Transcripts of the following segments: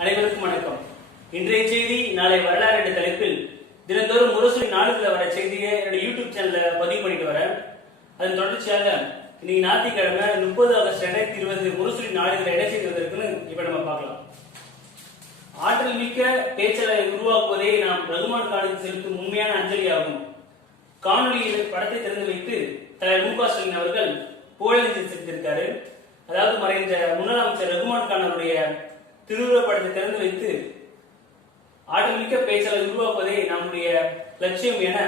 அனைவருக்கும் வணக்கம். இன்றைய செய்தி நாளை வரலாறு என்ற தலைப்பில் தினந்தோறும் முரசொலி நாளிதழில் வர செய்தியை என்னோட யூடியூப் சேனல்ல பதிவு பண்ணிட்டு வரேன். அதன் தொடர்ச்சியாக இன்னைக்கு ஞாயிற்றுக்கிழமை 30 ஆகஸ்ட் 2020 முரசொலி நாளிதழில் என்ன செய்தி வந்திருக்குன்னு இப்ப நம்ம பார்க்கலாம். ஆற்றல் மிக்க பேச்சாளரை உருவாக்குவதே நாம் ரகுமான் கானுக்கு செலுத்தும் உண்மையான அஞ்சலியாகும். காணொலியில் படத்தை திறந்து வைத்து தலைவர் மு.க. ஸ்டாலின் அவர்கள் புகழஞ்சலி செலுத்தியிருக்காரு. அதாவது மறைந்த முன்னாள் அமைச்சர் ரகுமான் கான் அவருடைய திருவுருவப்படத்தை திறந்து வைத்து ஆற்றல் மிக்க பேச்சாளர் உருவாக்குவதே நம்முடைய லட்சியம் என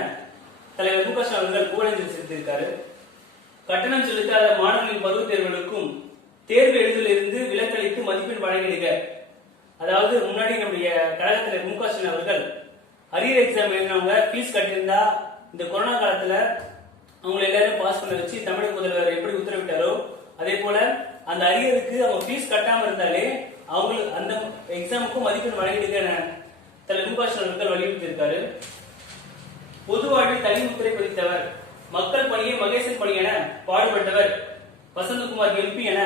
தலைவர் மு.க. ஸ்டாலின் அவர்கள் புகழஞ்சலி செலுத்தியிருக்காரு. கட்டணம் செலுத்தாத மாணவர்களின் பருவத் தேர்வுகளுக்கும் தேர்வு எழுதிலிருந்து விலக்களித்து மதிப்பெண் வழங்கிடுக. அதாவது முன்னாடி நம்முடைய கழகத்தில் மு.க. ஸ்டாலின் அவர்கள் அரியர் எக்ஸாம் எழுதினவங்க ஃபீஸ் கட்டியிருந்தா இந்த கொரோனா காலத்துல அவங்க எல்லாரும் பாஸ் பண்ண வச்சு தமிழக முதல்வர் எப்படி உத்தரவிட்டாரோ அதே போல அந்த அரியருக்கு அவங்க ஃபீஸ் கட்டாம இருந்தாலே அவங்களுக்கு அந்த எக்ஸாமுக்கும் மதிப்பெண் வழங்கிடுங்க தலைவர் மு.க. ஸ்டாலின் அவர்கள் வலியுறுத்தியிருக்காரு. பொது வாழ்வில் தனி முத்திரை பதித்தவர், மக்கள் பணியை மகேசன் பணி என பாடுபட்டவர் வசந்தகுமார் எம்பி என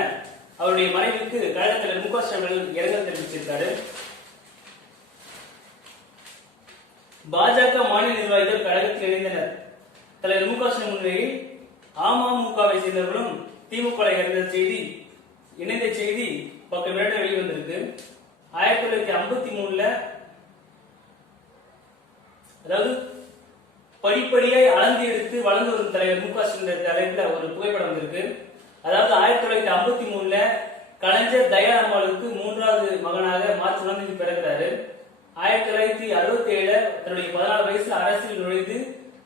அவருடைய மறைவுக்கு கழக தலைவர் மு.க. ஸ்டாலின் இரங்கல் தெரிவிச்சிருக்காரு. பாஜக மாநில நிர்வாகிகள் கழகத்தில் இணைந்தனர். தலைவர் மு.க. ஸ்டாலின் முன்னிலையில் அமமுகவை சேர்ந்தவர்களும் திமுக இணைந்த செய்தி பக்கம் 2 வெளிவந்திருக்கு. 1953 அதாவது படிப்படியாய் அளந்து எடுத்து வளர்ந்து வரும் தலைவர் மு.க. ஸ்டாலின் தலைப்புல ஒரு புகைப்படம் வந்திருக்கு. அதாவது 1953 கலைஞர் தயாளம்மாளுக்கு 3வது மகனாக மார்ச் 1 பிறகுறாரு. 1967 தன்னுடைய 14 வயசுல அரசியல் நுழைந்து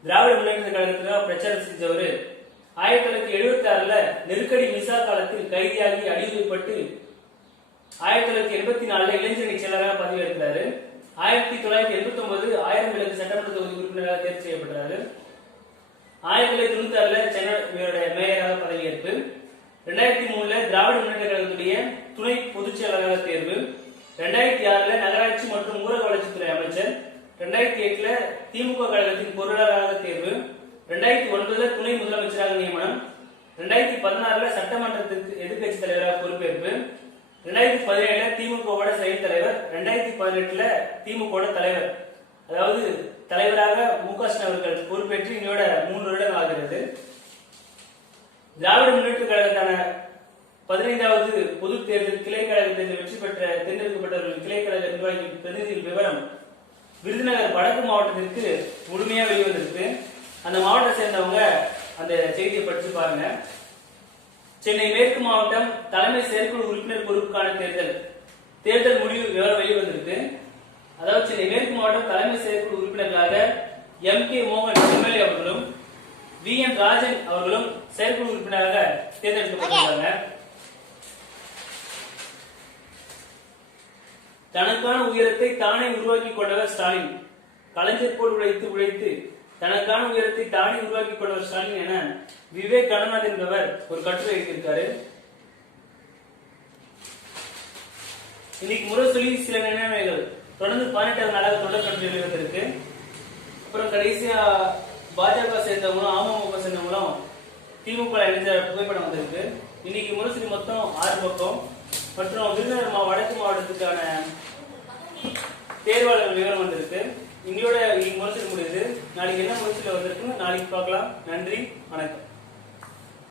திராவிட முன்னேற்ற கழகத்துக்காக பிரச்சாரம் செஞ்சவர். 1976 நெருக்கடி மிசா காலத்தில் கைதியாகி அடிமைப்பட்டு 1984 இளைஞரணி செயலராக பதவியேற்கிறாரு. 1989 1000 விலக்கு சட்டமன்ற தொகுதி உறுப்பினராக தேர்வு செய்யப்பட்டாரு. 1996 சென்னை மேயராக பதவியேற்பு. 2003 திராவிட முன்னேற்ற கழகத்துடைய துணை பொதுச் செயலாளராக தேர்வு. 2006 நகராட்சி மற்றும் ஊரக வளர்ச்சித்துறை அமைச்சர். 2008 திமுக கழகத்தின் பொருளாளராக தேர்வு. 2009 துணை முதலமைச்சராக நியமனம். 2016 சட்டமன்றத்திற்கு எதிர்கட்சி தலைவராக பொறுப்பேற்பு. 2017 திமுக செயல் தலைவர். 2018 திமுக தலைவர். அதாவது தலைவராக மு.க. ஸ்டாலின் அவர்கள் பொறுப்பேற்று இன்னோட 3 வருடங்கள் ஆகிறது. திராவிட முன்னேற்ற கழகத்தான 15வது பொது தேர்தல் கிளை கழக தேர்தல் வெற்றி பெற்ற தேர்ந்தெடுக்கப்பட்டவர்கள் கிளை கழக நிர்வாகிகள் பிரதிநிதிகள் விவரம் விருதுநகர் வடக்கு மாவட்டத்திற்கு முழுமையா வெளிவந்திருக்கு. அந்த மாவட்டத்தை சேர்ந்தவங்க அந்த செய்தியை படிச்சு பாருங்க. சென்னை மேற்கு மாவட்டம் தலைமை செயற்குழு உறுப்பினர் பொறுப்புக்கான தேர்தல் முடிவு விவரம் வெளிவந்திருக்கு. அதாவது சென்னை மேற்கு மாவட்டம் தலைமை செயற்குழு உறுப்பினர்களாக M.K. மோகன் எம்எல்ஏ அவர்களும் V.N. ராஜன் அவர்களும் செயற்குழு உறுப்பினராக தேர்ந்தெடுக்கப்பட்டிருக்காங்க. தனக்கான உயரத்தை தானே உருவாக்கி கொண்டவர் ஸ்டாலின். கலைஞர் போல் உழைத்து தனக்கான உயரத்தை தானே உருவாக்கி கொண்டவர் ஸ்டாலின் என விவேக் கடநாத் என்பவர் ஒரு கட்டுரை எழுதியிருக்காரு. இன்னைக்கு முரசொலி சில நினைவுகள் தொடர்ந்து 18வது நாளாக தொடர் கட்டுரை வெளிவந்திருக்கு. அப்புறம் கடைசியா பாஜக சேர்ந்தவங்களும் அமமுக சேர்ந்தவங்களும் திமுக இணைந்த புகைப்படம் வந்திருக்கு. இன்னைக்கு முரசொலி மொத்தம் 6 பக்கம் மற்றும் விருதுநகர் வடக்கு மாவட்டத்துக்கான தேர்வாளர்கள் விவரம் வந்திருக்கு. இன்னையோட முரசொலி முடியுது. நாளைக்கு என்ன முரசொலி வந்திருக்குன்னு நாளைக்கு பார்க்கலாம். நன்றி, வணக்கம்.